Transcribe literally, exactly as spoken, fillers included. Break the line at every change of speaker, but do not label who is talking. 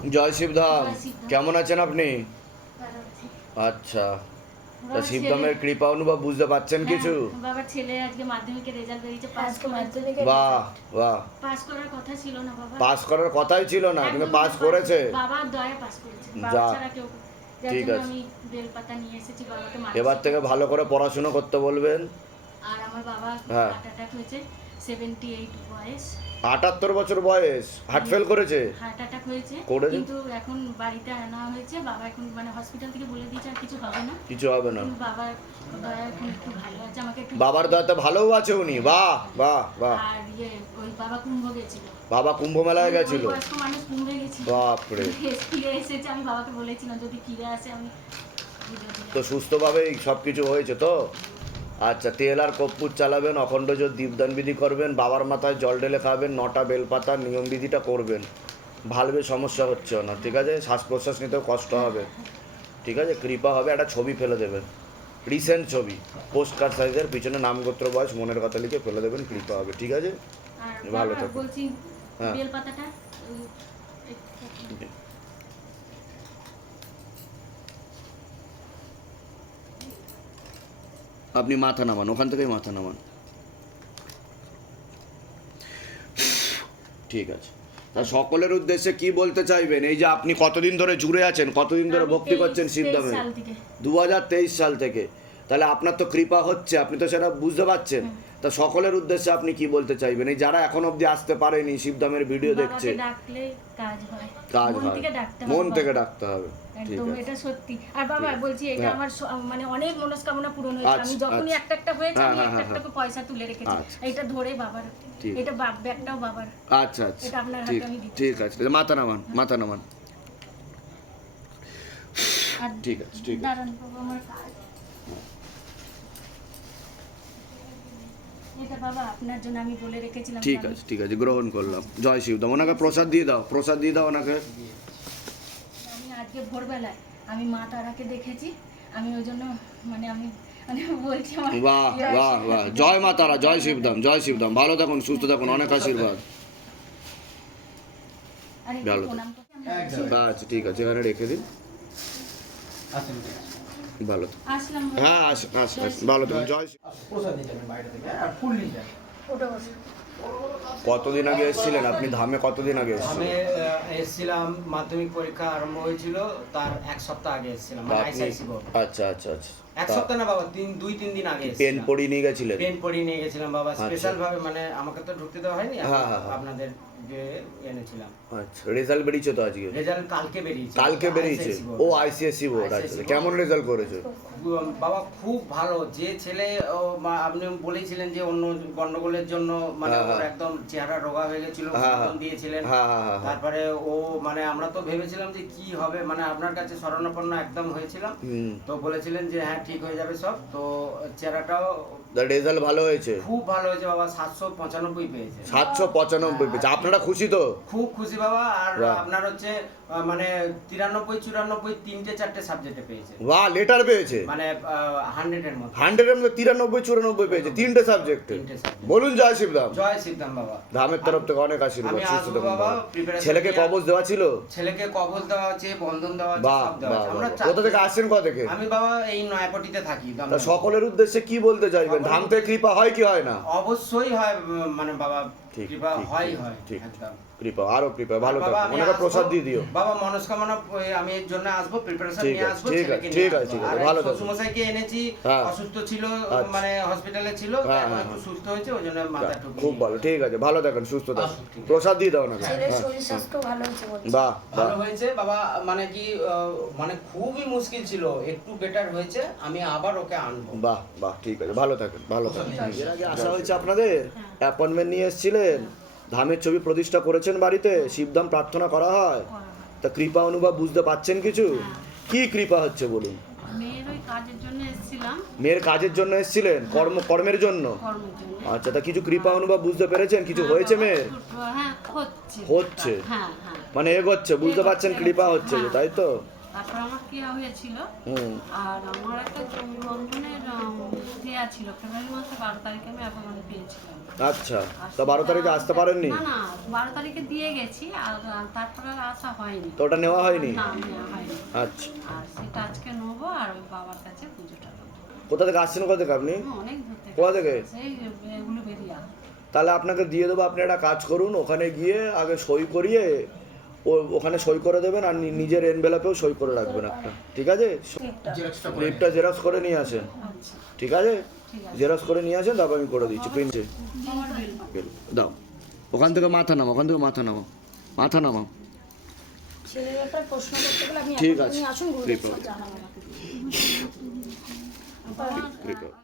জয় শিবধাম। কেমন আছেন আপনি? আচ্ছা, তা শিবধামের কৃপা অনুভব বুঝতে পারছেন কিছু?
বাবার ছেলে আজকে মাধ্যমিকের রেজাল্ট বেরিয়েছে, পাস করে।
বাহ বাহ,
পাস করার কথা ছিল না বাবা,
পাস করার কথাই ছিল না, কিন্তু পাস করেছে।
বাবার দয়া পাস করেছে, বাবা
যা,
ছাড়া কেউ।
ঠিক আছে,
আমি বেলপাতা নিয়ে এসেছি বাবাকে।
এবার থেকে ভালো করে পড়াশোনা করতে বলবেন।
আর আমার বাবা
হ্যাঁ,
হার্ট অ্যাটাক হয়েছে, সেভেন্টি এইট বয়স,
আটাত্তর বছর বয়স, হার্ট ফেল করেছে,
হার্ট অ্যাটাক হয়েছে, কিন্তু এখন বাড়িতে আনা হয়েছে। বাবা এখন মানে হসপিটাল থেকে বলে দিয়েছে আর কিছু হবে না,
কিছু হবে না।
বাবার দয়া এখন একটু ভালো আছে, আমাকে একটু
বাবার দয়াতে ভালোও আছে উনি। বাহ বাহ বাহ।
আর ইয়ে ওই বাবা কুম্ভ গেছিল,
বাবা কুম্ভ মেলায় গেছিল।
বয়স্ক মানুষ কুম্ভে গেছিল,
বাপরে,
ফিরে এসেছে। আমি বাবাকে বলেছিলাম যদি ফিরে আসে আমি।
তো সুস্থভাবেই সব কিছু হয়েছে তো? আচ্ছা, তেল আর কর্পূর চালাবেন, অখণ্ড জোর দীপদান বিধি করবেন, বাবার মাথায় জল ঢেলে খাবেন, নটা বেলপাতার নিয়ম বিধিটা করবেন। ভালবে সমস্যা হচ্ছে না, ঠিক আছে? শ্বাস প্রশ্বাস নিতেও কষ্ট হবে, ঠিক আছে? কৃপা হবে। একটা ছবি ফেলে দেবেন, রিসেন্ট ছবি, পোস্ট কার্ড সাইজের, পিছনে নাম গোত্র বয়স মনের কথা লিখে ফেলে দেবেন, কৃপা হবে, ঠিক আছে? ভালো থাকুন।
বলছি
হ্যাঁ,
বেলপাতাটা
আপনি মাথা নামান, ওখান থেকেই মাথা নামান, ঠিক আছে? তা সকলের উদ্দেশ্যে কি বলতে চাইবেন? এই যে আপনি কতদিন ধরে জুড়ে আছেন, কতদিন ধরে ভক্তি করছেন শিবধামে? দু হাজার তেইশ সাল থেকে। তাহলে আপনার তো কৃপা হচ্ছে, আপনি তো সেটা বুঝতে পারছেন। তা সকলের উদ্দেশ্যে আপনি কি বলতে চাইবেন, এই যারা এখন অবধি আসতে পারেনি, শিবধামের ভিডিও দেখছে? কাজ হয়, মন থেকে ডাকতে হবে,
একদম এটা সত্যি। আর বাবা বলছি এটা আমার মানে অনেক মনস্কামনা পূরণ হয়েছে। আমি যখনই একটা একটা হয়েছে আমি একটা একটা পয়সা তুলে রেখেছি, এটা ধরে বাবার, এটা ব্যাগটাও বাবার।
আচ্ছা আচ্ছা,
এটা আপনার হাতে আমি দিচ্ছি।
ঠিক আছে, মাথা নামান, মাথা নামান, ঠিক আছে, ঠিক আছে।
দাঁড়ান বাবা, আমার কাজ এটা বাবা আপনার জন্য আমি বলে রেখেছিলাম।
ঠিক আছে, ঠিক আছে, গ্রহণ করলাম। জয় শিবধাম। ওনাকে প্রসাদ দিয়ে দাও, প্রসাদ দিয়ে দাও ওনাকে।
আমি আজকে ভোরবেলায় আমি মা তারাকে দেখেছি, আমি ওই জন্য মানে আমি মানে বলছি আমার।
বাহ বাহ বাহ, জয় মা তারা, জয় শিবধাম, জয় শিবধাম। ভালো থাকুন, সুস্থ থাকুন, অনেক আশীর্বাদ। ভালো, আচ্ছা ঠিক আছে, এখানে রেখে দিন। ভালো, হ্যাঁ আস আস আস, ভালো থাকুন। জয়। কতদিন আগে এসেছিলেন আপনি ধামে? কতদিন আগে
আমি এসেছিলাম, মাধ্যমিক পরীক্ষা আরম্ভ হয়েছিল তার এক সপ্তাহ আগে এসেছিলাম।
আচ্ছা আচ্ছা আচ্ছা,
এক সপ্তাহ না বাবা, তিন দুই তিন দিন আগে
পেন পড়ি নিয়ে গেছিলেন?
পেন পড়ি নিয়ে গেছিলাম বাবা, স্পেশাল ভাবে, মানে আমাকে তো ঢুকতে দেওয়া হয়নি, আপনাদের এনেছিলাম।
আচ্ছা, রেজাল্ট বেরিয়েছে তো আজকে?
রেজাল্ট কালকে বেরিয়েছে।
কালকে বেরিয়েছে? ও আইসিএসসি বোর্ড। আচ্ছা, কেমন রেজাল্ট করেছে
বাবা? খুব ভালো। যে ছেলে আপনি বলেছিলেন যে অন্য গন্ডগোলের জন্য মানে একদম চেহারা রোগা হয়ে গেছিল, দিয়েছিলেন, তারপরে ও মানে আমরা তো ভেবেছিলাম যে কি হবে, মানে আপনার কাছে শরণাপন্ন একদম হয়েছিলাম, তো বলেছিলেন যে হ্যাঁ ঠিক হয়ে যাবে সব। তো চেহারাটাও
রেজাল্ট ভালো হয়েছে,
খুব ভালো হয়েছে বাবা। সাতশো পঁচানব্বই পেয়েছে।
সাতশো পঁচানব্বই পেয়েছে। আপনারা খুশি তো?
খুব খুশি বাবা। আর আপনার হচ্ছে মানে তিরানব্বই চুরানব্বই তিনটে চারটে সাবজেক্টে পেয়েছে।
বাহ, লেটার পেয়েছে মানে
হান্ড্রেড এর মধ্যে,
হান্ড্রেড এর মধ্যে তিরানব্বই চুরানব্বই পেয়েছে, তিনটে সাবজেক্টে। বলুন জয় শিবধাম।
জয় শিবধাম বাবা।
ধামের তরফ থেকে অনেক আশীর্বাদ, সুস্থ থাকুন বাবা।
প্রিপারেশন।
ছেলেকে কবজ দেওয়া ছিল?
ছেলেকে কবজ দেওয়া আছে, বন্ধন দেওয়া আছে,
বাহ
সব দেওয়া আছে। আমরা
কোথা থেকে আসছেন? কোথা থেকে?
আমি বাবা এই নয়াপটিতে থাকি।
তা সকলের উদ্দেশ্যে কি বলতে চাইবেন? ধাম থেকে কৃপা হয় কি হয় না?
অবশ্যই হয় মানে বাবা, কৃপা হয় হয় একদম।
কৃপা, আরো কৃপা। ভালো থাকুন, ওনাকে প্রসাদ দিয়ে দিও
বাবা। মনস্কামনা আমি এর জন্য আসবো, প্রিপারেশন নিয়ে আসবো।
ঠিক আছে, ঠিক আছে, ঠিক আছে, ভালো থাকুন।
শ্বশুরমশাইকে এনেছি, অসুস্থ ছিল, মানে হসপিটালে ছিল, এখন একটু সুস্থ হয়েছে, ওই জন্য মাথা ঠুকে।
খুব ভালো, ঠিক আছে, ভালো থাকুন, সুস্থ থাকুন। প্রসাদ দিয়ে দাও ওনাকে।
ছেলের শরীর স্বাস্থ্য ভালো হয়েছে বলছে।
বাহ,
ভালো হয়েছে বাবা। মানে কি মানে খুবই মুশকিল ছিল, একটু বেটার হয়েছে। আমি আবার ওকে আনবো।
বাহ বাহ, ঠিক আছে, ভালো থাকুন, ভালো থাকুন। এর আগে আসা হয়েছে আপনাদের? অ্যাপয়েন্টমেন্ট নিয়ে এসেছিলেন? ধামের ছবি প্রতিষ্ঠা করেছেন বাড়িতে? শিবধাম প্রার্থনা করা হয়? তা কৃপা অনুভব বুঝতে পাচ্ছেন কিছু? কি কৃপা হচ্ছে বলুন?
মেয়ের ওই কাজের জন্য এসেছিলাম।
মেয়ের কাজের জন্য এসেছিলেন? কর্ম কর্মের জন্য? আচ্ছা, তা কিছু কৃপা অনুভব বুঝতে পেরেছেন? কিছু হয়েছে মেয়ের?
হ্যাঁ, হচ্ছে
হচ্ছে
হ্যাঁ হ্যাঁ,
মানে এগোচ্ছে, বুঝতে পারছেন কৃপা হচ্ছে, তাই তো?
তারপর আমার কেয়া হয়েছিল,
হুম
আর আমার একটা জমি বন্ধনের দেয়া ছিল ফেব্রুয়ারি মাসে বারো তারিখে আমি অ্যাপয়েন্টমেন্ট পেয়েছিলাম।
আচ্ছা, তা বারো তারিখে আসতে পারেননি?
না না, বারো তারিখে দিয়ে গেছি, আর তারপর আর আসা হয়নি।
তো ওটা নেওয়া হয়নি?
না, নেওয়া হয়নি।
আচ্ছা,
আর সেটা আজকে নেবো, আর ওই বাবার কাছে পুজোটা দেবো।
কোথা থেকে আসছেন, কোথা থেকে আপনি?
হুম, অনেক দূর থেকে।
কোথা থেকে?
সেই এগুলো বেরিয়া।
তাহলে আপনাকে দিয়ে দেবো, আপনি একটা কাজ করুন, ওখানে গিয়ে আগে সই করিয়ে ও ওখানে সই করে দেবেন, আর নি- নিজের এনভেলাপেও সই করে রাখবেন একটা, ঠিক আছে? স্লিপটা জেরক্স করে নিয়ে আসেন,
আচ্ছা,
ঠিক আছে?
ঠিক আছে।
জেরক্স করে নিয়ে আসেন, তারপর আমি করে দিচ্ছি প্রিন্টে।
বাবার বিল।
দাও, ওখান থেকে মাথা নামাও, ওখান থেকে মাথা নামাও, মাথা নামাও।
ছেলের ব্যাপারে প্রশ্ন করতে গেলে আপনি
ঠিক
এখন
আছে।
আপনি আসুন, গুরুদেব
ঠিক আছে।
স্যার জানাবেন।
ঠিক আছে।